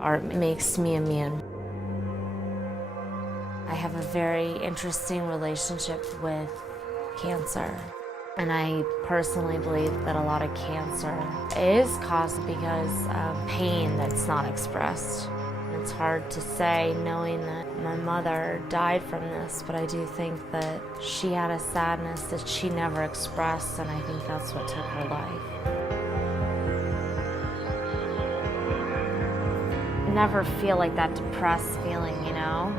Art makes me immune. I have a very interesting relationship with cancer. And I personally believe that a lot of cancer is caused because of pain that's not expressed. It's hard to say knowing that my mother died from this, but I do think that she had a sadness that she never expressed, and I think that's what took her life. Never feel like that depressed feeling, you know?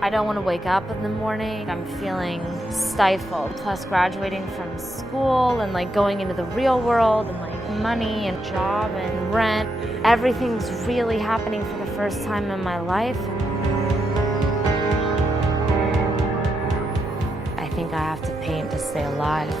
I don't want to wake up in the morning. I'm feeling stifled. Plus graduating from school and like going into the real world and like money and job and rent. Everything's really happening for the first time in my life. I think I have to paint to stay alive.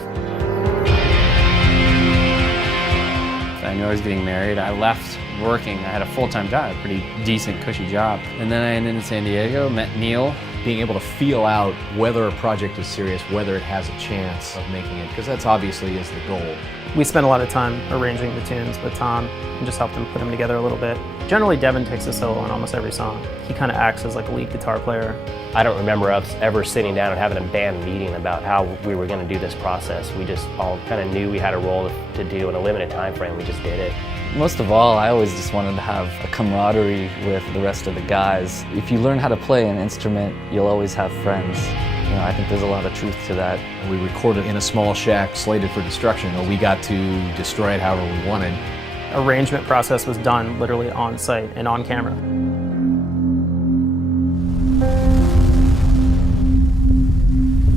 I knew I was getting married. I left working. I had a full-time job, a pretty decent, cushy job. And then I ended in San Diego, met Neil. Being able to feel out whether a project is serious, whether it has a chance of making it, because that's obviously is the goal. We spent a lot of time arranging the tunes with Tom and just helped him put them together a little bit. Generally, Devin takes a solo on almost every song. He kind of acts as like a lead guitar player. I don't remember us ever sitting down and having a band meeting about how we were going to do this process. We just all kind of knew we had a role to do in a limited time frame. We just did it. Most of all, I always just wanted to have a camaraderie with the rest of the guys. If you learn how to play an instrument, you'll always have friends. You know, I think there's a lot of truth to that. We recorded in a small shack slated for destruction, or we got to destroy it however we wanted. Arrangement process was done literally on site and on camera.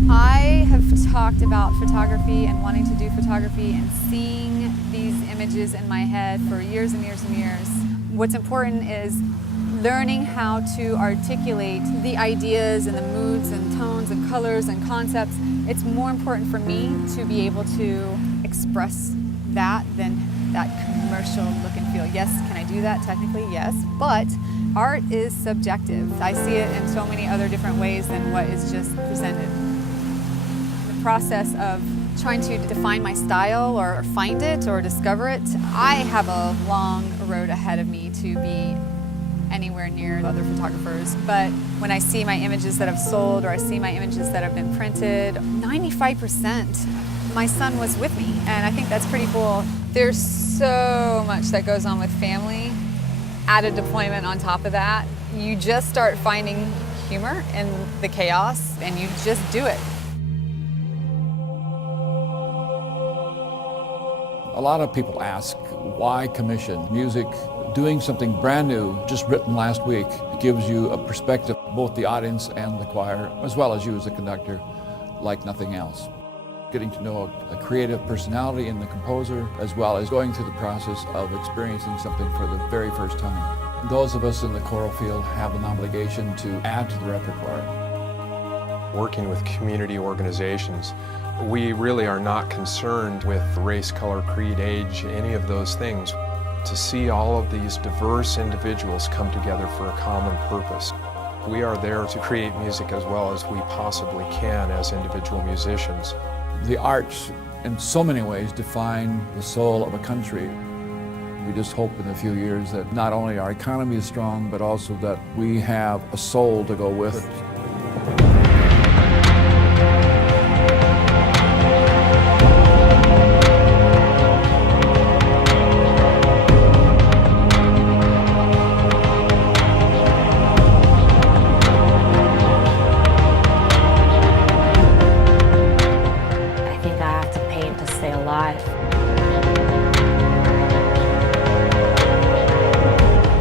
I have talked about photography and wanting to do photography and seeing these images in my head for years and years and years. What's important is learning how to articulate the ideas and the moods and tones and colors and concepts. It's more important for me to be able to express that than that commercial look and feel. Yes, can I do that? Technically, yes, but art is subjective. I see it in so many other different ways than what is just presented. The process of trying to define my style or find it or discover it, I have a long road ahead of me to be anywhere near other photographers. But when I see my images that have sold or I see my images that have been printed, 95% my son was with me, and I think that's pretty cool. There's so much that goes on with family. Add a deployment on top of that. You just start finding humor in the chaos and you just do it. A lot of people ask, why commission music? Doing something brand new, just written last week, gives you a perspective, both the audience and the choir, as well as you as a conductor, like nothing else. Getting to know a creative personality in the composer, as well as going through the process of experiencing something for the very first time. Those of us in the choral field have an obligation to add to the repertoire. Working with community organizations, we really are not concerned with race, color, creed, age, any of those things. To see all of these diverse individuals come together for a common purpose. We are there to create music as well as we possibly can as individual musicians. The arts, in so many ways, define the soul of a country. We just hope in a few years that not only our economy is strong, but also that we have a soul to go with it.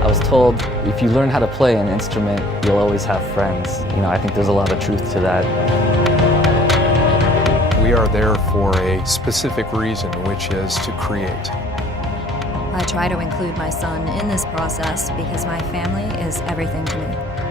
I was told if you learn how to play an instrument, you'll always have friends. You know, I think there's a lot of truth to that. We are there for a specific reason, which is to create. I try to include my son in this process because my family is everything to me.